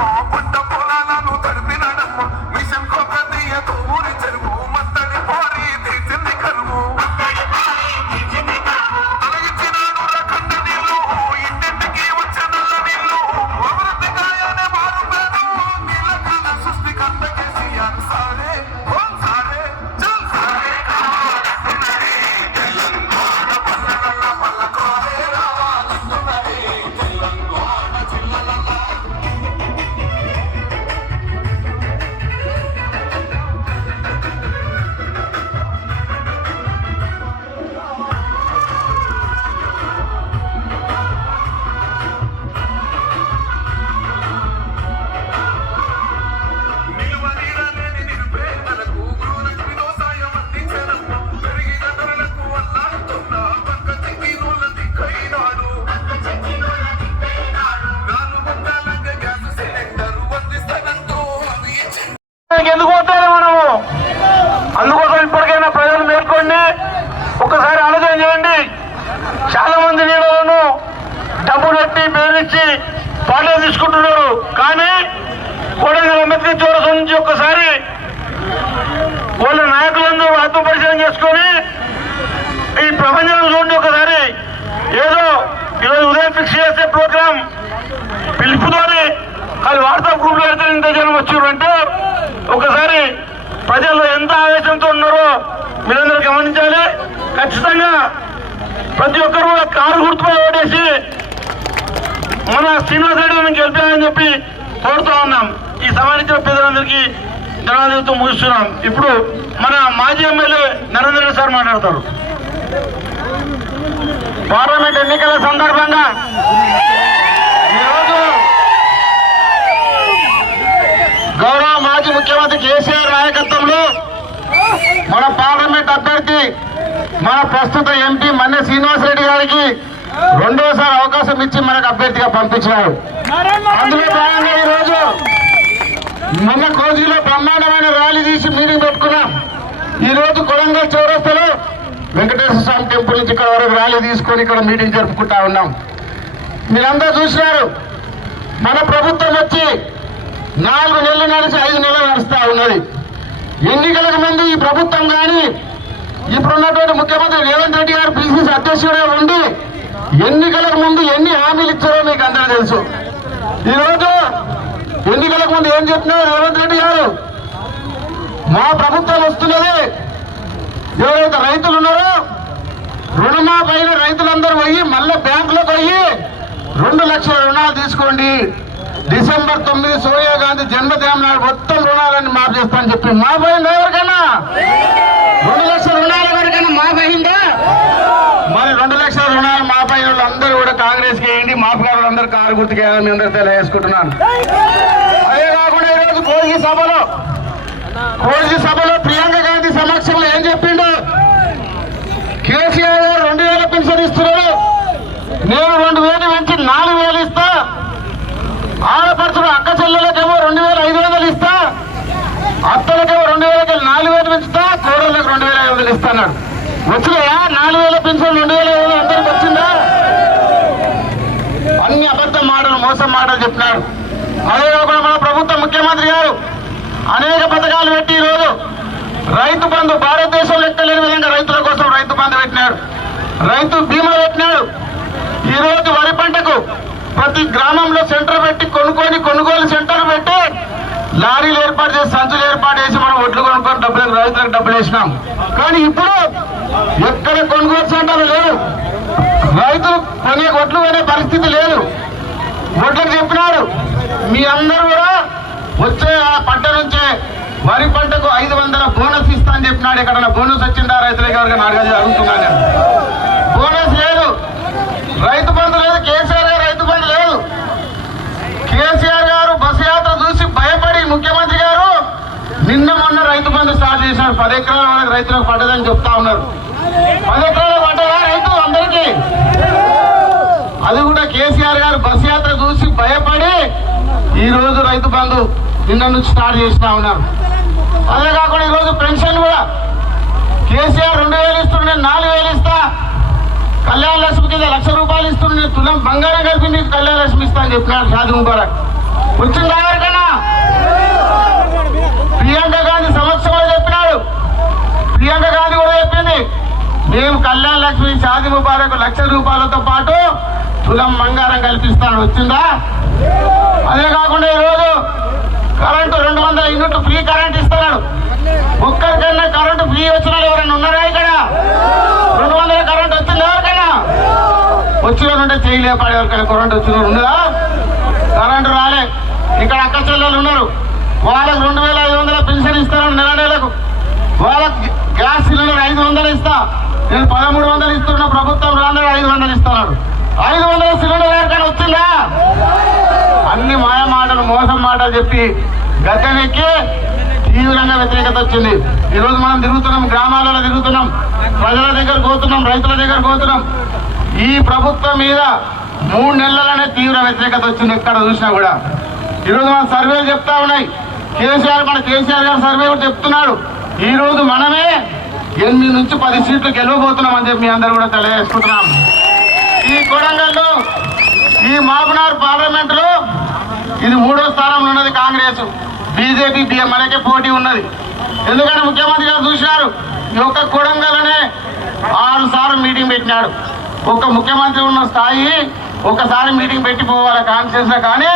off ఈ ప్రపంచంలో చూడండి ఒకసారి. ఏదో ఈరోజు ఉదయం ఫిక్స్ చేసే ప్రోగ్రాం పిలుపుతోనే వాళ్ళు వాట్సాప్ గ్రూప్లో అయితే ఇంత జనం వచ్చారు అంటే ఒకసారి ప్రజలు ఎంత ఆవేశంతో ఉన్నారో మీరందరూ గమనించాలి. ఖచ్చితంగా ప్రతి ఒక్కరు కూడా కారు గుర్తుపై ఓటేసి మన శ్రీనివాస రెడ్డి గారిని గెలిపామని చెప్పి కోరుతా ఉన్నాం. ఈ సమానించిన పెద్దలందరికీ ధన్యవాదాలతో ముగిస్తున్నాం. ఇప్పుడు మన మాజీ ఎమ్మెల్యే నరేంద్ర రెడ్డి సార్ మాట్లాడతారు. పార్లమెంట్ ఎన్నికల సందర్భంగా ఈరోజు గౌరవ మాజీ ముఖ్యమంత్రి కేసీఆర్ నాయకత్వంలో మన పార్లమెంట్ అభ్యర్థి మన ప్రస్తుత ఎంపీ మన్నె శ్రీనివాసరెడ్డి గారికి రెండోసారి అవకాశం ఇచ్చి మనకు అభ్యర్థిగా పంపించినారు. అందులో భాగంగా ఈరోజు మొన్న కోజీలో బ్రహ్మాండమైన ర్యాలీ తీసి మీటింగ్ పెట్టుకున్నాం. ఈ రోజు కొడంగల్ చౌరస్తలో వెంకటేశ్వర స్వామి టెంపుల్ నుంచి ఇక్కడ వరకు ర్యాలీ తీసుకొని ఇక్కడ మీటింగ్ జరుపుకుంటా ఉన్నాం. మీరందరూ చూసినారు. మన ప్రభుత్వం వచ్చి నాలుగు నెలలు నడిచి ఐదు నెలలు నడుస్తూ ఉన్నది. ఎన్నికలకు ముందు ఈ ప్రభుత్వం కానీ ఇప్పుడున్నటువంటి ముఖ్యమంత్రి రేవంత్ రెడ్డి గారు పిసిసి అధ్యక్షుడే ఉండి ఎన్నికలకు ముందు ఎన్ని హామీలు ఇచ్చారో మీకు అందరూ తెలుసు. ఈరోజు ఎన్నికలకు ముందు ఏం చెప్తున్నారు రేవంత్ రెడ్డి గారు? మా ప్రభుత్వం వస్తున్నది ఎవరైతే రైతులు ఉన్నారో రుణమాపైన రైతులందరూ పోయి మళ్ళీ బ్యాంకులకు పోయి రెండు లక్షల రుణాలు తీసుకోండి. డిసెంబర్ తొమ్మిది సోనియా గాంధీ జన్మదినం నాడు మొత్తం రుణాలన్నీ మాఫ్ చేస్తానని చెప్పి మా పోయిందా ఎవరికైనా? రెండు లక్షల రుణాలు ఎవరికైనా మాఫ్ అయిందా? మరి రెండు లక్షల రుణాలు మాఫ్ అయిన వాళ్ళందరూ కూడా కాంగ్రెస్కి వేయండి మాఫ్గారులు అందరూ కారు గుర్తుకేయాలని మీ అందరూ తెలియజేసుకుంటున్నాను అదే కాకుండా ఈరోజు కోల్గి సభలో కోల్గి సభలో ప్రియాంక గాంధీ సమక్షంలో ఏం చెప్పి కేసీఆర్ గారు రెండు వేల పెన్షన్ ఇస్తున్నారు. నేను రెండు వేలు పెంచి నాలుగు వేలు ఇస్తా. ఆడపడుచుడు అక్క చెల్లెలకేమో రెండు వేల ఐదు వందలు ఇస్తా. అత్తలకేమో రెండు వేలకి నాలుగు వేలు పెంచుతా. కోడళ్ళకి రెండు వేల ఐదు వందలు ఇస్తాడు వచ్చినాయా? నాలుగు వేల పెన్షన్ రెండు వేల ఐదు వందలు అందరికి వచ్చిందా? అన్ని అబద్ధ మాటలు మోసం మాటలు చెప్పినారు అదే కాకుండా మన ప్రభుత్వ ముఖ్యమంత్రి గారు అనేక పథకాలు పెట్టి ఈరోజు రైతు బంధు భారతదేశం లెక్కలేని విధంగా రైతుల కోసం రైతు బీమా పెట్టినాడు. ఈరోజు వరి పంటకు ప్రతి గ్రామంలో సెంటర్ పెట్టి కొనుక్కొని కొనుగోలు సెంటర్ పెట్టి లారీలు ఏర్పాటు చేసి సంచులు ఏర్పాటు చేసి మనం ఒడ్లు కొనుక్కొని డబ్బులు రైతులకు డబ్బులు వేసినాం. కానీ ఇప్పుడు ఎక్కడ కొనుగోలు సెంటర్లు లేవు. రైతులు కొనే ఒడ్లు కొనే పరిస్థితి లేదు. ఒడ్లకు చెప్పినాడు. మీ అందరూ కూడా వచ్చే ఆ పంట నుంచే వరి పంటకు ఐదు వందల బోనస్ ఇస్తా అని చెప్పినాడు. ఎక్కడ బోనస్ వచ్చిందా రైతులకి? ఎవరికి అడగదు అడుగుతున్నాను రైతు బంధు లేదు కేసీఆర్ గారు రైతు బంధు లేదు. కేసీఆర్ గారు బస్సు యాత్ర చూసి భయపడి ముఖ్యమంత్రి గారు నిన్న మొన్న రైతు బంధు స్టార్ట్ చేశారు పది ఎకరాల వరకు రైతులకు పడ్డదని చెప్తా ఉన్నారు. పది ఎకరాలు పడ్డదా రైతు అందరికీ? అది కూడా కేసీఆర్ గారు బస్ యాత్ర చూసి భయపడి ఈ రోజు రైతు బంధు నిన్న నుంచి స్టార్ట్ చేస్తా ఉన్నారు. అదే కాకుండా ఈరోజు పెన్షన్ కూడా. కేసీఆర్ రెండు వేలు ఇస్తుండే నాలుగు వేలు ఇస్తా. కళ్యాణ లక్ష్మి కింద లక్ష రూపాయలు ఇస్తుంది తులం బంగారం కలిపి నీకు కళ్యాణ లక్ష్మి ఇస్తా అని చెప్పినాడు షాది ముబారక్. వచ్చిందా ఎవరికైనా ప్రియాంక గాంధీ సమక్షంలో చెప్పినాడు. ప్రియాంక గాంధీ కూడా చెప్పింది మేము కళ్యాణ లక్ష్మి షాది ముబారక్ లక్ష రూపాయలతో పాటు తులం బంగారం కల్పిస్తాను వచ్చిందా? అదే కాకుండా ఈరోజు కరెంటు రెండు వందల యూనిట్లు ఫ్రీ కరెంట్ ఇస్తున్నాడు. ఒక్కరికన్నా కరెంటు ఫ్రీ వచ్చిన వాళ్ళు ఎవరైనా ఉన్నారా ఇక్కడ? రెండు వందల కరెంట్ వచ్చిన ఉంటే చేయలేపాడు ఎవరికైనా కరెంట్ వచ్చిన ఉండదా కరెంటు రాలే. ఇక్కడ అక్క చెల్లెలు ఉన్నారు. వాళ్ళకి రెండు వేల ఐదు వందల పెన్షన్ ఇస్తాను నెల నెలకు. వాళ్ళకి గ్యాస్ సిలిండర్ ఐదు వందలు ఇస్తా. నేను పదమూడు వందలు ఇస్తున్న ప్రభుత్వం రాను ఐదు వందలు ఇస్తున్నాడు. ఐదు వందల సిలిండర్ ఎవరికైనా వచ్చిందా? అన్ని మాయ మాటలు మోసం మాటలు చెప్పి గద్దెనెక్కి తీవ్రంగా వ్యతిరేకత వచ్చింది. ఈరోజు మనం తిరుగుతున్నాం గ్రామాలలో తిరుగుతున్నాం ప్రజల దగ్గర పోతున్నాం రైతుల దగ్గర పోతున్నాం. ఈ ప్రభుత్వం మీద మూడు నెలలనే తీవ్ర వ్యతిరేకత వచ్చింది ఎక్కడ చూసినా కూడా. ఈరోజు మన సర్వేలు చెప్తా ఉన్నాయి. కేసీఆర్ మన కేసీఆర్ గారు సర్వే కూడా చెప్తున్నాడు. ఈరోజు మనమే ఎనిమిది నుంచి పది సీట్లు గెలవబోతున్నాం అని చెప్పి మీ అందరూ కూడా తెలియజేసుకుంటున్నాం. ఈ కొడంగల్లో ఈ మాపునార్ పార్లమెంట్లో ఇది మూడో స్థానంలో ఉన్నది కాంగ్రెస్. బీజేపీ మనకే పోటీ ఉన్నది. ఎందుకంటే ముఖ్యమంత్రి గారు చూసినారు ఈ ఒక్క కొడంగల్లోనే ఆరు సార్లు మీటింగ్ పెట్టినాడు. ఒక ముఖ్యమంత్రి ఉన్న స్థాయి ఒకసారి మీటింగ్ పెట్టి పోవాలి కాన్ఫరెన్స్లో కానీ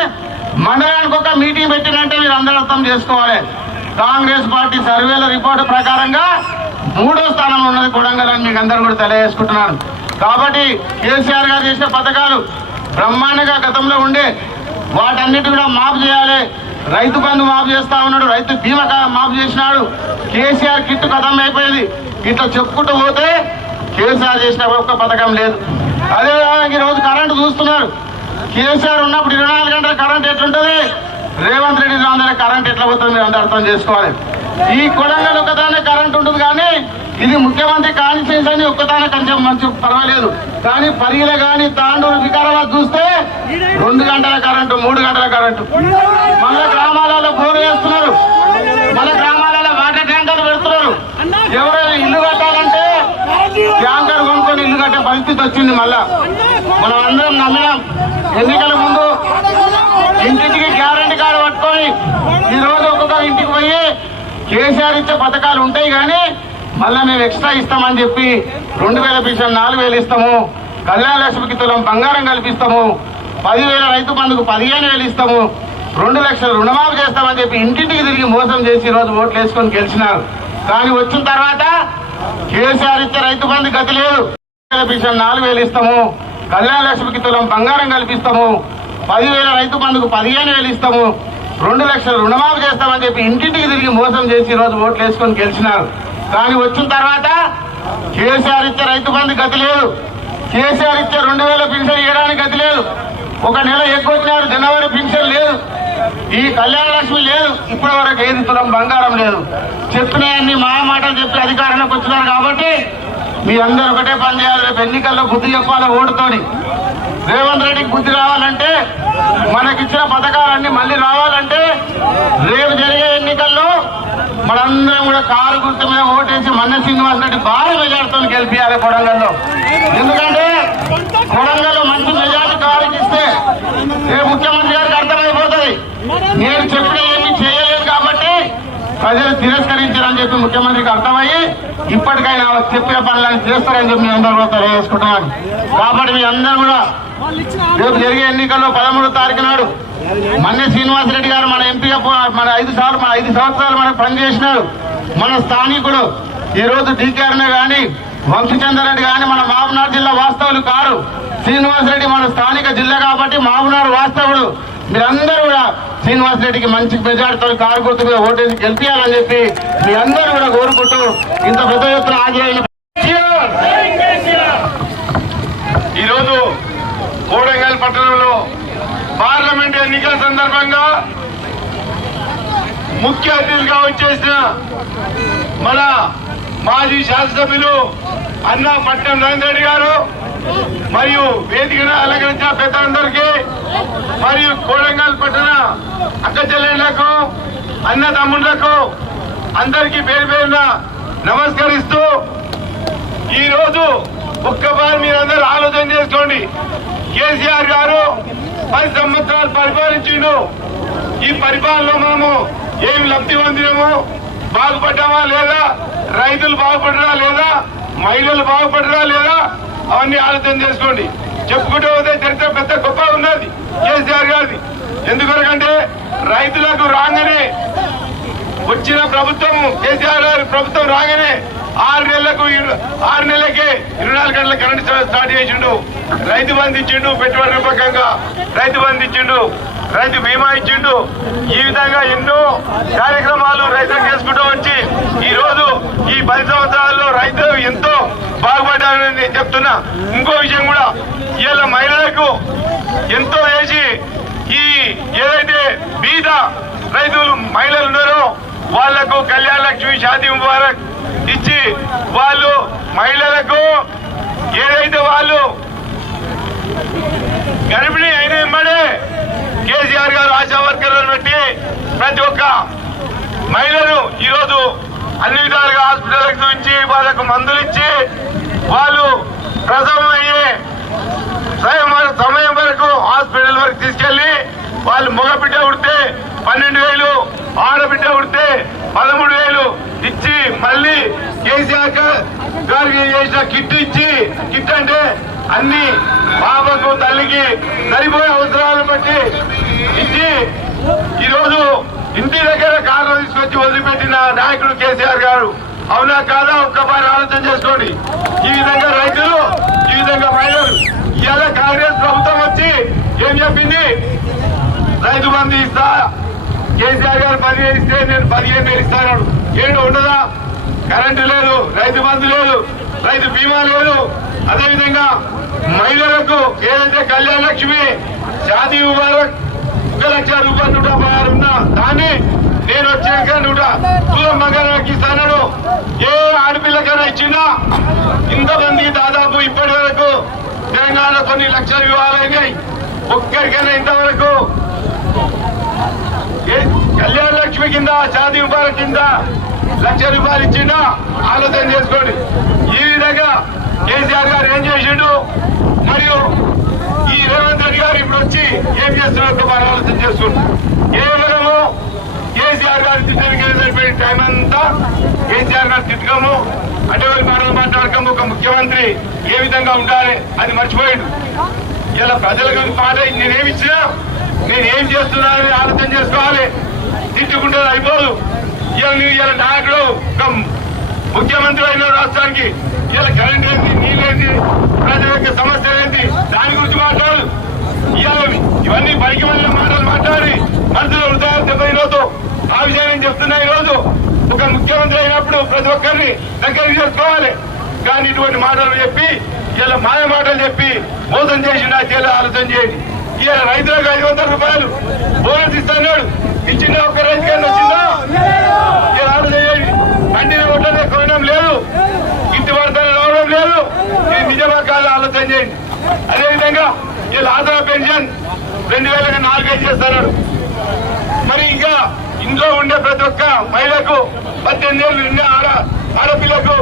మండలానికి ఒక మీటింగ్ పెట్టినంటే మీరు అందరూ అర్థం చేసుకోవాలి. కాంగ్రెస్ పార్టీ సర్వేల రిపోర్టు ప్రకారంగా మూడో స్థానంలో ఉన్నది కొడంగల్ మీకు అందరూ కూడా తెలియజేసుకుంటున్నాను. కాబట్టి కేసీఆర్ గారు చేసిన పథకాలు బ్రహ్మాండంగా గతంలో ఉండే వాటన్నిటి కూడా మాఫ్ చేయాలి. రైతు బంధు మాఫ్ చేస్తా ఉన్నాడు రైతు బీమా మాఫ్ చేసినాడు. కేసీఆర్ కిట్టు కథం అయిపోయింది. ఇట్లా చెప్పుకుంటూ పోతే కేసీఆర్ చేసిన ఒక్క పథకం లేదు. అదే విధంగా కరెంటు చూస్తున్నారు. కేసీఆర్ ఉన్నప్పుడు ఇరవై నాలుగు గంటల కరెంట్ ఎట్లుంటుంది? రేవంత్ రెడ్డి అందరూ కరెంట్ ఎట్లా పోతుంది మీరు అర్థం చేసుకోవాలి. ఈ కొడంగల్ ఒకదానే కరెంట్ ఉంటుంది కానీ ఇది ముఖ్యమంత్రి కాన్స్టిట్యూన్స్ అని ఒక్కదానే కొంచెం మంచి పర్వాలేదు. కానీ పరిగిల కానీ తాండూరు వికారాబాద్ చూస్తే రెండు గంటల కరెంటు మూడు గంటల కరెంటు. మన గ్రామాలలో బోరు వేస్తున్నారు. మన గ్రామాలలో వాటర్ ట్యాంకర్లు పెడుతున్నారు. ఎవరైనా ఇల్లు కట్టాలంటే ట్యాంకర్ కొనుక్కొని ఇల్లు కట్టే పరిస్థితి వచ్చింది మళ్ళా. మనం అందరం నమ్మినాం ఎన్నికల ముందు ఇంటింటికి గ్యారంటీ కార్డు పట్టుకొని ఈ రోజు ఇంటికి పోయి కేసీఆర్ ఇచ్చే పథకాలు ఉంటాయి కానీ మళ్ళీ మేము ఎక్స్ట్రా ఇస్తామని చెప్పి రెండు వేల పిల్లలు నాలుగు వేలు ఇస్తాము. కళ్యాణ లక్ష్మికి తులం బంగారం కల్పిస్తాము. పదివేల రైతు బంధుకు పదిహేను వేలు ఇస్తాము. రెండు లక్షలు రుణమాఫీ చేస్తామని చెప్పి ఇంటింటికి తిరిగి మోసం చేసి ఈరోజు ఓట్లు వేసుకొని గెలిచినారు. కానీ వచ్చిన తర్వాత కేసీఆర్ ఇచ్చే రైతు బంధు గతి లేదు. పిలిచిన నాలుగు వేలు ఇస్తాము. కళ్యాణ లక్ష్మికి తులం బంగారం కల్పిస్తాము. పదివేల రైతు బంధుకు పదిహేను వేలు ఇస్తాము. రెండు లక్షలు రుణమాఫీ చేస్తామని చెప్పి ఇంటింటికి తిరిగి మోసం చేసి ఈ రోజు ఓట్లు వేసుకొని గెలిచినారు. కానీ వచ్చిన తర్వాత కేసీఆర్ ఇచ్చే రైతు బంధు గతి లేదు. కేసీఆర్ ఇచ్చే రెండు వేల పింఛన్ ఇవ్వడానికి గతి లేదు. ఒక నెల ఎక్కువచ్చినారు జనవరి పింఛన్ లేదు. ఈ కళ్యాణ లక్ష్మి లేదు. ఇప్పటి వరకు ఏది తులం బంగారం లేదు. చెప్పినవన్నీ మాయ మాటలు చెప్పి అధికారంలోకి వచ్చినారు కాబట్టి మీ అందరూ ఒకటే పని చేయాలి. రేపు ఎన్నికల్లో బుద్ధి చెప్పాలి ఓటుతోని. రేవంత్ రెడ్డికి బుద్ధి రావాలంటే మనకిచ్చిన పథకాలన్నీ మళ్ళీ రావాలంటే రేపు జరిగే ఎన్నికల్లో మనందరం కూడా కారు గుర్తు మీద ఓటేసి మన్న శ్రీనివాస్ రెడ్డి భారీ మెజార్టీతో గెలిపించాలి కొడంగల్లో. ఎందుకంటే కొడంగల్లో మంచి మెజార్టీ కారుకి ఇస్తే రేపు ముఖ్యమంత్రి నేను చెప్పిన ఏమి చేయలేదు కాబట్టి ప్రజలు తిరస్కరించారని చెప్పి ముఖ్యమంత్రికి అర్థమయ్యి ఇప్పటికైనా చెప్పిన పనులను చేస్తారని చెప్పి మీ అందరూ కూడా తెలియజేసుకుంటున్నాను. కాబట్టి మీ అందరూ కూడా రేపు జరిగే ఎన్నికల్లో పదమూడో తారీఖు నాడు మన్నె శ్రీనివాసరెడ్డి గారు మన ఎంపీగా మన ఐదు సార్లు మన ఐదు సంవత్సరాలు మనకు పనిచేసినారు. మన స్థానికుడు ఈ రోజు డీకేఆర్నే కానీ వంశచంద్రరెడ్డి కానీ మన మామనాడు జిల్లా వాస్తవులు కారు. శ్రీనివాసరెడ్డి మన స్థానిక జిల్లా కాబట్టి మామనాడు వాస్తవుడు. మీరందరూ కూడా శ్రీనివాసరెడ్డికి మంచి మెజార్టీతో కారు గుర్తుగా ఓటేసి గెలిపించాలని చెప్పి మీ అందరూ కూడా కోరుకుంటూ ఇంత పెద్ద ఎత్తున హాజరైన ఈరోజు కోడంగల్ పట్టణంలో పార్లమెంట్ ఎన్నికల సందర్భంగా ముఖ్య అతిథిగా వచ్చేసిన మన మాజీ శాసనసభ్యులు అన్న పట్నం నరేంద్ర రెడ్డి గారు మరియు వేదికను అలంకరించిన పెద్దలందరికీ మరియు కోడంగల్ పట్టణ అక్క చెల్లెళ్ళకు అన్న తమ్ముళ్ళకు అందరికీ పేరు పేరున నమస్కరిస్తూ ఈరోజు రోజు ఒక్కసారి మీరందరూ ఆలోచన చేసుకోండి. కేసీఆర్ గారు పది సంవత్సరాలు పరిపాలించిండు. ఈ పరిపాలనలో మనము ఏం లబ్ధి పొందినాము? బాగుపడ్డామా లేదా? రైతులు బాగుపడరా లేదా? మహిళలు బాగుపడరా లేదా? అవన్నీ ఆలోచన చేసుకోండి. చెప్పుకుంటూ పోతే చరిత్ర పెద్ద గొప్ప ఉన్నది కేసీఆర్ గారిది. ఎందుకంటే రైతులకు రాగానే వచ్చిన ప్రభుత్వం కేసీఆర్ గారి ప్రభుత్వం రాగానే ఆరు నెలలకు ఆరు నెలలకే ఇరవై నాలుగు గంటల కరెంట్ స్టార్ట్ చేసిండు. రైతు బంధు ఇచ్చిండు పెట్టుబడి రూపకంగా రైతు బంధు ఇచ్చిండు రైతు బీమా ఇచ్చిండు. ఈ విధంగా ఎన్నో కార్యక్రమాలు రైతులు చేసుకుంటూ వచ్చి ఈ రోజు ఈ పది సంవత్సరాల్లో రైతులు ఎంతో బాగుపడ్డారని నేను ఇంకో విషయం కూడా ఇవాళ మహిళలకు ఎంతో వేసి ఈ ఏదైతే బీద రైతులు మహిళలు ఉన్నారో వాళ్ళకు కళ్యాణ లక్ష్మి షాదీ ముబారక్ ఇచ్చి వాళ్ళు మహిళలకు ఏదైతే వాళ్ళు గర్భిణి అయిన ఇమ్మడే కేసీఆర్ గారు ఆశా వర్కర్లను పెట్టి ప్రతి ఒక్క మహిళను ఈరోజు అన్ని విధాలుగా హాస్పిటల్కి నుంచి వాళ్ళకు మందులు ఇచ్చి వాళ్ళు ప్రసవం అయ్యే సమయం వరకు- సమయం వరకు హాస్పిటల్ వరకు తీసుకెళ్ళి వాళ్ళు మగబిడ్డ ఉడితే పన్నెండు వేలు ఆడబిడ్డ ఉడితే పదమూడు వేలు ఇచ్చి మళ్ళీ కేసీఆర్ గారికి చేసిన కిట్ ఇచ్చి కిట్ అంటే అన్ని పాపకు తల్లికి సరిపోయే అవసరాలను బట్టి ఇచ్చి ఈరోజు ఇంటి దగ్గర కారణం తీసుకొచ్చి వదిలిపెట్టిన నాయకుడు కేసీఆర్ గారు. అవునా కాదా? ఒక్కసారి ఆలోచన చేసుకోండి. ఈ విధంగా రైతులు ఈ విధంగా మహిళలు ఇవాళ కాంగ్రెస్ ప్రభుత్వం వచ్చి ఏం చెప్పింది? రైతు బంధు ఇస్తా కేసీఆర్ గారు పదిహేను ఇస్తే నేను పదిహేను వేలు ఇస్తాను ఏడు ఉండదా? కరెంటు లేదు రైతు బంధు లేదు రైతు బీమా లేదు. అదేవిధంగా మహిళలకు ఏదైతే కళ్యాణ లక్ష్మి షాదీ ముబారక్ ఒక లక్ష రూపాయలు నూట పదహారు ఉన్నా దాన్ని నేను వచ్చాక నూట దూరం మగానికి ఇస్తాను ఏ ఆడపిల్లకైనా ఇచ్చినా ఇంతమందికి దాదాపు ఇప్పటి వరకు తెలంగాణ కొన్ని లక్షల వివాహాలైనాయి ఒక్కరికైనా ఇంతవరకు కళ్యాణ లక్ష్మి కింద షాదీ ముబారక్ కింద లక్ష రూపాయలు ఇచ్చిన ఆలోచన చేసుకోండి. ఈ విధంగా కేసీఆర్ గారు ఏం చేసిండు? మరియు ఈ రేవంత్ రెడ్డి గారు ఇప్పుడు వచ్చి ఏం చేస్తున్నట్టు మనం ఆలోచన చేస్తున్నారు కేవలము కేసీఆర్ గారు తిట్టడానికి సరిపోయిన టైం అంతా కేసీఆర్ గారు తిట్టకము అటువంటి మాటలు ఒక ముఖ్యమంత్రి ఏ విధంగా ఉండాలి అది మర్చిపోయాడు. ఇలా ప్రజలకు మాట నేనేమిచ్చినా నేను ఏం చేస్తున్నానని ఆలోచన చేసుకోవాలి. తిట్టుకుంటే అయిపోదు. ఇలా ఇలా నాయకుడు ఒక ముఖ్యమంత్రి అయిన రాష్ట్రానికి ఇలా కరెంట్ ఏంటి నీళ్ళేంటి ప్రజల యొక్క సమస్య ఏంటి దాని గురించి మాట్లాడు. ఇవాళ ఇవన్నీ పనికి వెళ్ళిన మాటలు మాట్లాడి మనసులో ఈ రోజు ఆ విషయం నేను చెప్తున్నా ఈ రోజు ఒక ముఖ్యమంత్రి అయినప్పుడు ప్రతి ఒక్కరిని దగ్గరికి చేసుకోవాలి కానీ ఇటువంటి మాటలు చెప్పి ఇలా మాయ మాటలు చెప్పి మోసం చేసి నా చేయాలి ఆలోచన చేయండి. ఇలా రైతులకు ఐదు వందల రూపాయలు బోనస్ ఇస్తున్నాడు. ఇచ్చిన ఒక్క రైతుకైనా వచ్చిందా? ఇలా ఆలోచన చేయండి. పండిన ఒడ్లనే కొనడం లేదు. ఇంటి ధర రావడం లేదు. ఇది నిజమా కాదు ఆలోచన చేయండి. అదేవిధంగా ఇలా ఆధార పెన్షన్ రెండు వేల నాలుగైదు చేస్తున్నాడు. మరి ఇంకా ఇంట్లో ఉండే ప్రతి ఒక్క మహిళకు పద్దెనిమిది ఏళ్ళు ఉండే ఆడ ఆడపిల్లకు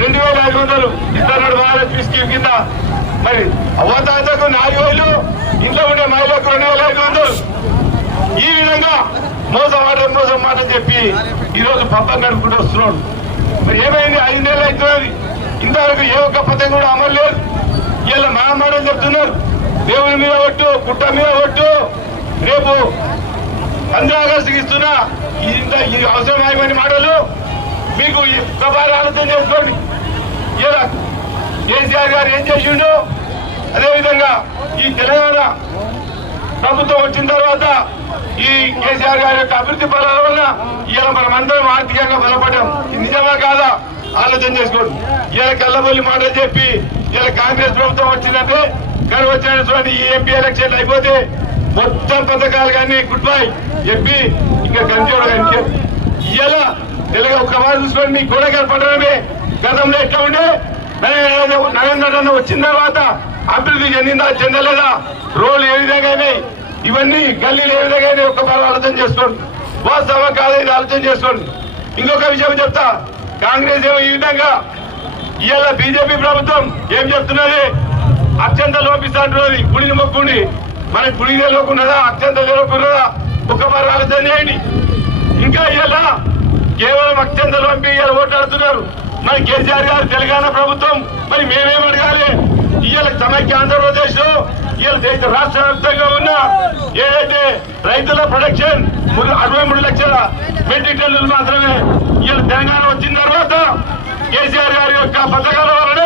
రెండు వేల ఐదు వందలు ఇస్తున్నాడు మహాలక్ష్మి స్కీమ్ కింద. మరి అవతాతకు నాలుగు వేలు ఇంట్లో ఉండే మహిళకు రెండు వేల ఐదు వందలు. ఈ విధంగా మోసం మాట మోసం మాట చెప్పి ఈరోజు పబ్బం గడుపుకుంటూ వస్తున్నాడు. మరి ఏమైంది? ఐదు అవుతున్నది ఇంతవరకు ఏ ఒక్క పథకం కూడా అమలు లేదు. ఇలా మా చెప్తున్నారు. దేవుని మీద ఒట్టు పుట్ట మీద ఒట్టు. రేపు అందరూ ఆగస్టుకి ఇస్తున్నా. ఇంత అవసరం అవసరమైన మాటలు మీకు ఈ ఆలోచన చేసుకోండి ఇలా కేసీఆర్ గారు ఏం చేసిండు అదేవిధంగా ఈ తెలంగాణ ప్రభుత్వం వచ్చిన తర్వాత ఈ కేసీఆర్ గారి యొక్క అభివృద్ధి ఫలాల వల్ల ఇలా మనం అందరం ఆర్థికంగా బలపడ్డాం. నిజమా కాదా? ఆలోచన చేసుకోండి. ఇలా కళ్ళబొల్లి మాటలు చెప్పి ఇలా కాంగ్రెస్ ప్రభుత్వం వచ్చిందంటే కానీ వచ్చినటువంటి ఈ ఎంపీ ఎలక్షన్ అయిపోతే మొత్తం పథకాలు కానీ గుడ్ బై. చెప్పి ఇంకా కనిపించడం కనిపించదు ఇలా తెలుగు ఒక్క మాట చూసుకోండి మీ కూరగాయలు పడడమే గతంలో ఎట్లా ఉండే? నరేంద్ర నరేంద్ర వచ్చిన తర్వాత అభివృద్ధి చెందిందా చెందలేదా? రోడ్లు ఏ విధంగా అయినాయి? ఇవన్నీ గల్లీలు ఏ విధంగా అయినాయి? ఒక్కసారి ఆలోచన చేసుకోండి. వాస్తవం కాదు ఇది ఆలోచన చేసుకోండి. ఇంకొక విషయం చెప్తా. కాంగ్రెస్ ఏమో ఈ విధంగా ఇవాళ బీజేపీ ప్రభుత్వం ఏం చెప్తున్నది? అత్యంత లోపిస్తా అంటున్నది గుడిని మొక్కుండి మరి గుడిని ఉన్నదా? అత్యంత లోకున్నదా ఒక మరి తెలియండి ఇంకా ఇలా కేవలం అత్యంత పంపి ఇవాళ ఓట్లాడుతున్నారు. మరి కేసీఆర్ గారు తెలంగాణ ప్రభుత్వం మరి మేమేం అడగాలి? ఇవాళ సమైక్య ఆంధ్రప్రదేశ్లో ఇవాళ దేశ రాష్ట్ర వ్యాప్తంగా ఉన్న ఏదైతే రైతుల ప్రొడక్షన్ మూడు- అరవై మూడు లక్షల మెట్రిక్ టన్నులు మాత్రమే ఇవాళ తెలంగాణ వచ్చిన తర్వాత కేసీఆర్ గారి యొక్క పథకాల వలన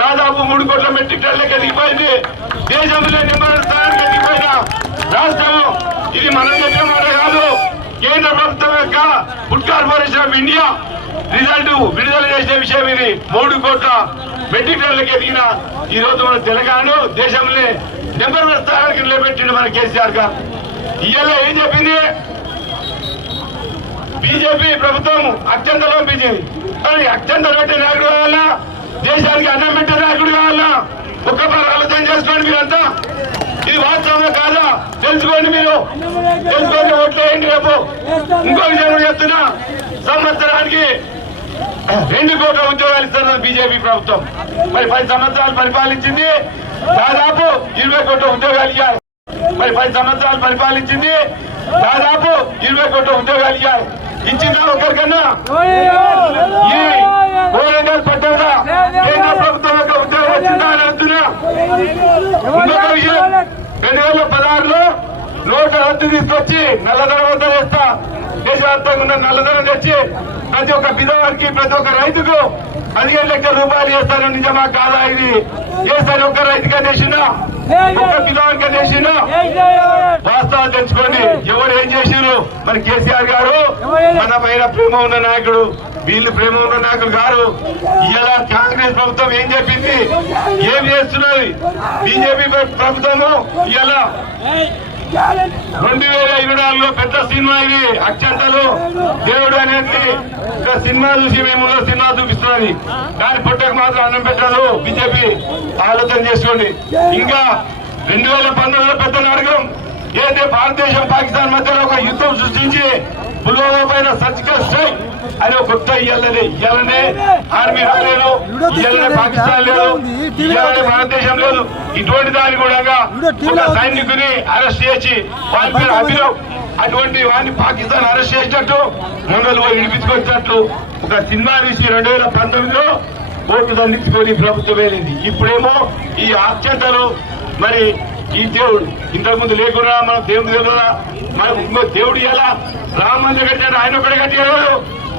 దాదాపు మూడు కోట్ల మెట్రిక్ టన్నులకు ఎదిగిపోయింది దేశంలో నిమ్మల స్థానానికి ఎదిగిపోయిన రాష్ట్రం ఇది మనం చెప్పిన మాట కాదు. కేంద్ర ప్రభుత్వం యొక్క food corporation of India result విడుదల చేసే విషయం ఇది. మూడు కోట్ల మెట్రిక్ టన్నులకు ఎదిగిన ఈ రోజు మన తెలంగాణలో దేశంలో నెంబర్ వన్ స్థానానికి నిలబెట్టిండు మన కేసీఆర్ గారు. ఇవాళ ఏం చెప్పింది? బీజేపీ ప్రభుత్వం అత్యంత పంపించింది కానీ అత్యంత పెట్టే నాయకుడు వల్ల దేశానికి అన్నం పెట్టే నాయకుడు కావాలా? ఒక్క పని ఆలోచన చేసుకోండి మీరంతా. ఇది వాస్తవమే కాదా? తెలుసుకోండి మీరు. తెలుసుకోండి ఓట్లు వేయండి రేపు? ఇంకో విషయం చెప్తున్నా. సంవత్సరానికి రెండు కోట్ల ఉద్యోగాలు ఇస్తున్నది బీజేపీ ప్రభుత్వం. మరి పది సంవత్సరాలు పరిపాలించింది దాదాపు ఇరవై కోట్ల ఉద్యోగాలు ఇవ్వాలి మరి పది సంవత్సరాలు పరిపాలించింది దాదాపు ఇరవై కోట్ల ఉద్యోగాలు ఇవ్వాలి ఇచ్చిందా ఒకరికన్నా ఈ కేంద్ర ప్రభుత్వం యొక్క ఉద్యోగం వచ్చిందా అని అంటున్నా ఇంకొక విషయం రెండు వేల పదహారులో నోటు రద్దు తీసుకొచ్చి నల్లధనం వద్ద చేస్తా. దేశవ్యాప్తంగా ఉన్న నల్లధనం తెచ్చి ప్రతి ఒక్క బిదవారికి ప్రతి ఒక్క రైతుకు పదిహేను లక్షల రూపాయలు చేస్తాను. నిజమా కాదా ఇది? చేస్తాను. ఒక్క రైతుగా చేసినా ఒక్క బిదవానికి చేసినా వాస్తవాలు తెలుసుకోండి. ఎవరు ఏం చేశారు మరి కేసీఆర్ గారు మన పైన ప్రేమ ఉన్న నాయకుడు. వీళ్ళు ప్రేమ ఉన్న నాయకులు గారు ఇలా కాంగ్రెస్ ప్రభుత్వం ఏం చెప్పింది? ఏం చేస్తున్నది? బీజేపీ ప్రభుత్వము ఇలా రెండు వేల ఇరవై నాలుగులో పెద్ద సినిమా ఇది అక్షంతలు దేవుడు అనేది ఒక సినిమా చూసి మేము సినిమా చూపిస్తున్నది దాని పుట్టకు మాత్రం అన్నం పెట్టారు బీజేపీ. ఆలోచన చేసుకోండి. ఇంకా రెండు వేల పంతొమ్మిదిలో పెద్ద నాటకం. ఏంటంటే భారతదేశం పాకిస్తాన్ మధ్యలో ఒక యుద్ధం సృష్టించి పుల్వామా పైన సర్జికల్ స్ట్రైక్. అని ఒక కొత్త ఇయ్యాలని ఇయ్యాలనే ఆర్మీ రాలేదు ఇయ్యాలనే పాకిస్తాన్ లేదు ఇయ్యాలనే భారతదేశం లేదు ఇటువంటి దాన్ని కూడా ఒక సైనికుని అరెస్ట్ చేసి వాళ్ళ పేరు అభినవ్ అటువంటి వాడిని పాకిస్తాన్ అరెస్ట్ చేసినట్టు మంగళ పోయి విడిపించుకొచ్చినట్లు ఒక సినిమా తీసి రెండు వేల పంతొమ్మిదిలో ఓట్లు దండించుకొని ప్రభుత్వం వెళ్ళింది. ఇప్పుడేమో ఈ అత్యంతలు మరి ఈ దేవుడు ఇంతకుముందు లేకుండా మనం దేవుడు తెలియదా మనం ఇంకో దేవుడు ఎలా రామ మందిరం కట్టాడు ఆయన ఒకటి కట్టాడు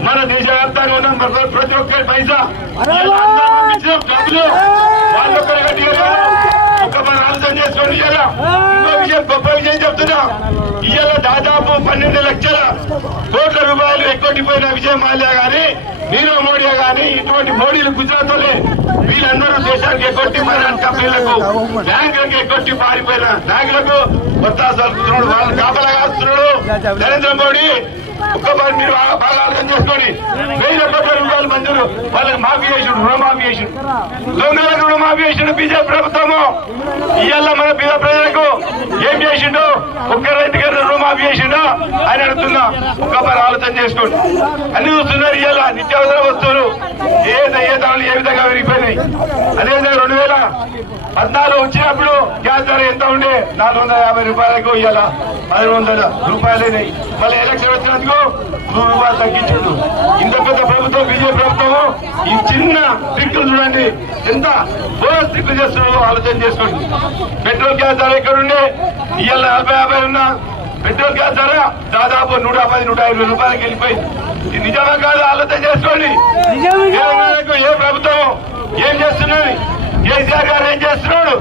మన దేశవ్యాప్తంగా ఉన్న ప్రతి- ప్రతి ఒక్కరి పైసా. డబ్బులు. వాళ్ళు ఒక్కరు కట్టారు ఒక్క మన ఆలోచన చేసుకోండి ఇలా ఇంకో విషయం గొప్ప విషయం చెప్తున్నా? ఇవాళ దాదాపు పన్నెండు లక్షల కోట్ల రూపాయలు ఎక్కొట్టిపోయిన విజయ్ మాల్యా గాని నీరవ్ మోడీ గాని ఇటువంటి మోడీలు గుజరాత్ వీళ్ళందరూ దేశానికి ఎక్కొట్టి పోయిన కంపెనీలకు బ్యాంకులకు ఎక్కొట్టి పారిపోయిన బ్యాంకులకు కొత్త కూర్చున్నాడు వాళ్ళని కాపలా కాస్తున్నాడు. నరేంద్ర మోడీ ఒక్కసారి మీరు బాగా బాగా అర్థం చేసుకోండి వెయ్యి కోట్ల రూపాయలు మంజూరు. వాళ్ళకి మాఫీ చేసిండు రుణమాఫీ చేసిండు. దొంగలకు రుణమాఫీ చేసిండు బీజేపీ ప్రభుత్వము. ఇవాళ మన పేద ప్రజలకు ఏం చేసిండు? ఒక్క రైతు గారు రుణమాఫీ చేసిండు? అని అడుగుతున్నా. ఒక్కసారి ఆలోచన చేసుకోండి. అన్ని చూస్తున్నారు ఇవాళ నిత్యావసర వస్తువులు. ఏ ఏ ధరలు ఏ విధంగా పెరిగిపోయినాయి. అదేవిధంగా రెండు వేల పద్నాలుగు వచ్చినప్పుడు గ్యాస్ ధర ఎంత ఉండే? నాలుగు వందల యాభై రూపాయలకు ఇవాళ పది వందల రూపాయలైనాయి. మళ్ళీ ఎలక్షన్ వచ్చిన నూరు రూపాయలు తగ్గించుండు. ఇంత పెద్ద ప్రభుత్వం బీజేపీ ప్రభుత్వం ఈ చిన్న ట్రిక్కులు చూడండి ఎంత బోనస్ ట్రిక్కులు చేస్తున్నారో ఆలోచన చేసుకోండి. పెట్రోల్ గ్యాస్ ధర ఎక్కడుండే? ఇవాళ నలభై యాభై ఉన్నా. పెట్రోల్ గ్యాస్ ధర దాదాపు నూట పది నూట ఇరవై రూపాయలకి వెళ్ళిపోయింది. ఇది నిజమా కాదు? ఆలోచన చేసుకోండి. ఏ ప్రభుత్వం ఏం చేస్తున్నది? కేసీఆర్ గారు ఏం చేస్తున్నాడు?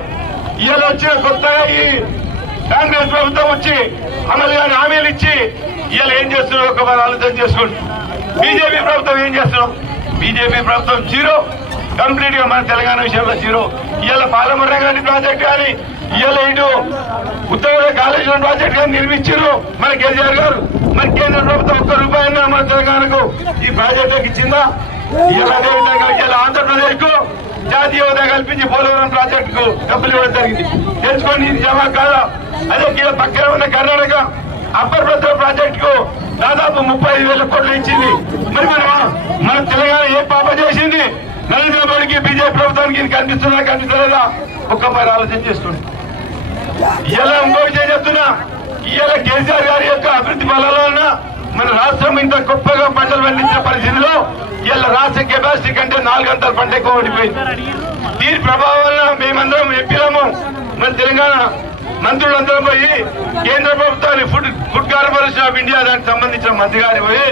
ఇవాళ వచ్చిన కొత్తగా ఈ కాంగ్రెస్ ప్రభుత్వం వచ్చి అమలు గారి హామీలు ఇచ్చి ఇవాళ ఏం చేస్తున్నారో ఒక మరి ఆలోచన చేసుకోండి. బీజేపీ ప్రభుత్వం ఏం చేస్తున్నాం బీజేపీ ప్రభుత్వం జీరో. కంప్లీట్గా మన తెలంగాణ విషయంలో జీరో. ఇవాళ పాలమర్ర గారి ప్రాజెక్ట్ కానీ ఇవాళ ఇటు ఉత్తర కాళేశ్వరం ప్రాజెక్ట్ కానీ నిర్మించారు మన కేసీఆర్ గారు. మన కేంద్ర ప్రభుత్వం ఒక్క రూపాయి మన తెలంగాణకు ఈ ప్రాజెక్ట్ ఇచ్చిందా ఇవాళ అదేవిధంగా ఇవాళ ఆంధ్రప్రదేశ్కు జాతీయ హోదా కల్పించి పోలవరం ప్రాజెక్టుకు డబ్బులు ఇవ్వడం జరిగింది. తెలుసుకోండి ఇది జమా కాదా? అదే పక్కన ఉన్న కర్ణాటక అప్పర్ భద్ర ప్రాజెక్ట్కు దాదాపు ముప్పై ఐదు వేల కోట్లు ఇచ్చింది. మరి మన మన తెలంగాణ ఏ పాప చేసింది? నరేంద్ర మోడీకి బీజేపీ ప్రభుత్వానికి ఇది కనిపిస్తలేదా? ఒక్క మరి ఆలోచన చేస్తుంది. ఇలా ఇంకో విషయం చెప్తున్నా. ఇవాళ కేసీఆర్ గారి యొక్క అభివృద్ధి బలంలోన మన రాష్ట్రం ఇంత గొప్పగా పంటలు పండించిన పరిస్థితిలో ఇవాళ రాష్ట్ర కెపాసిటీ కంటే నాలుగంతల పంట ఎక్కువ ఓడిపోయింది. దీని ప్రభావం వల్ల మేమందరం ఎంపీలము మన తెలంగాణ మంత్రులందరూ పోయి కేంద్ర ప్రభుత్వాన్ని food food corporation of India దానికి సంబంధించిన మంత్రి గారి పోయి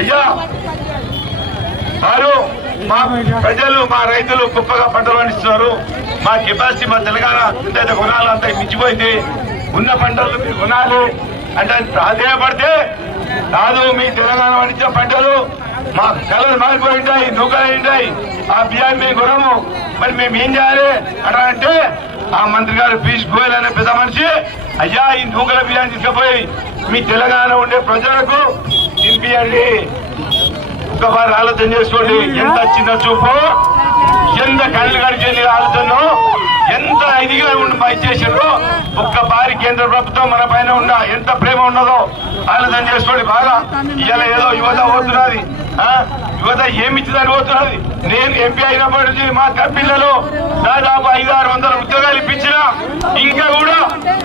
అయ్యా వారు మా ప్రజలు మా రైతులు గొప్పగా పంటలు పండిస్తున్నారు. మా కెపాసిటీ మా తెలంగాణ ఎంతైతే కొనాలో అంత మించిపోయింది. ఉన్న పంటలు మీరు కొనాలి. అంటే ప్రాధాన్యపడితే కాదు మీ తెలంగాణ పండించిన పంటలు మా కలర్ మారిపోయి ఉంటాయి నూకలు ఉంటాయి. ఆ బియ్యాన్ని మేము కొనము. మరి మేము ఏం చేయాలి? అట్లా అంటే ఆ మంత్రి గారు పీయూష్ గోయల్ అనే పెద్ద మనిషి. అయ్యా ఈ నూకల బియ్యాన్ని తీసుకుపోయి మీ తెలంగాణ ఉండే ప్రజలకు తింపియండి ఒక్కసారి ఆలోచన చేసుకోండి. ఎంత చిన్న చూపు ఎంత కళ్ళు కడిచింది ఆలోచన. ఎంత ఇదిగా ఉండి పై ఒక్క ఒక్కసారి కేంద్ర ప్రభుత్వం మన పైన ఉన్న ఎంత ప్రేమ ఉన్నదో ఆలోచన చేసుకోండి బాగా. ఇవాళ ఏదో యువత పోతున్నది ఆ? యువత ఏమి ఇచ్చిందని పోతున్నది? నేను ఎంపీ అయినప్పటి నుంచి మా పిల్లలు దాదాపు ఐదు ఆరు వందల ఉద్యోగాలు ఇప్పించిన ఇంకా కూడా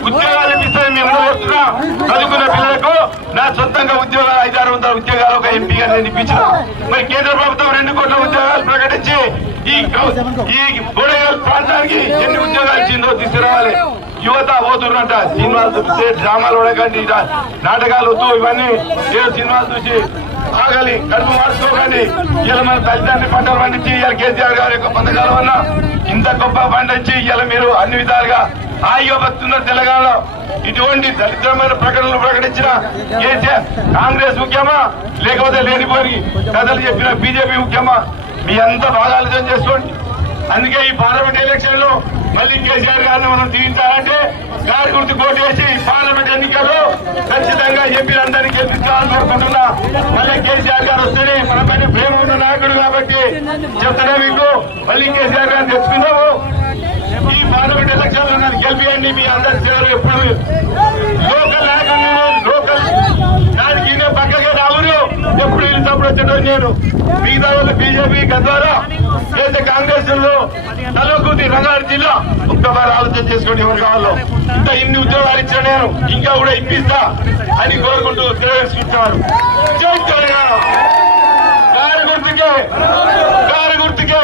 ఉద్యోగాలు ఇప్పిస్తాను మేము పోతున్నా. చదువుకున్న పిల్లలకు నా సొంతంగా ఉద్యోగాలు ఐదు ఆరు వందల ఉద్యోగాలు ఒక ఎంపీగా నేను ఇప్పించిన. మరి కేంద్ర ప్రభుత్వం రెండు కోట్ల ఉద్యోగాలు ప్రకటించారు ఈ ఈ ప్రాంతానికి ఎన్ని ఉద్యోగాలు ఇచ్చిందో తీసుకురావాలి యువత పోతున్నట సినిమాలు చూపిస్తే డ్రామాలు ఉడకండి నాటకాలు వద్దు ఇవన్నీ ఏదో సినిమాలు చూసి ఆగాలి కడుపు మార్చుకోకండి ఇలా మన తల్లిదండ్రి పంటలు పండించి ఇలా కేసీఆర్ గారి యొక్క పథకాల వల్ల ఇంత గొప్ప పండించి ఇలా మీరు అన్ని విధాలుగా హాయిగా బతున్నారు తెలంగాణలో ఇటువంటి దరిద్రమైన ప్రకటనలు ప్రకటించిన కేసీఆర్ కాంగ్రెస్ ముఖ్యమా లేకపోతే లేనిపోయి కథలు చెప్పిన బీజేపీ ముఖ్యమా మీ అంతా బాగా ఆలోచన చేసుకోండి. అందుకే ఈ పార్లమెంట్ ఎలక్షన్లో మళ్ళీ కేసీఆర్ గారిని మనం తీయించాలంటే గారి గుర్తు కోటేసి పార్లమెంట్ ఎన్నికల్లో ఖచ్చితంగా ఎంపీలందరినీ గెలిపించాలని కోరుకుంటున్నా మళ్ళీ కేసీఆర్ గారు వస్తేనే మన పైన ప్రేమ ఉన్న నాయకుడు కాబట్టి చెప్తున్నా మీకు. మళ్ళీ కేసీఆర్ గారిని తెచ్చుకున్నాము ఈ పార్లమెంట్ ఎలక్షన్లో నన్ను గెలిపియండి మీ అందరి సేవలు ఎప్పుడు. లోకల్ నాయకుడు లోకల్ ఎప్పుడు వెళ్ళినప్పుడు వచ్చేటోడు నేను? మిగతా వాళ్ళు బీజేపీ గద్వారా లేదా కాంగ్రెస్లో తలకుతి రంగారెడ్డి జిల్లా ఒక్కసారి ఆలోచన చేసుకోండి ఎవరు కావాలో. ఇంత ఇన్ని ఉద్యోగాలు ఇచ్చిన నేను ఇంకా కూడా ఇప్పిస్తా అని కోరుకుంటూ తిరగేసుకుంటున్నారు జై తెలంగాణ గారి గుర్తుకే! గారి గుర్తుకే!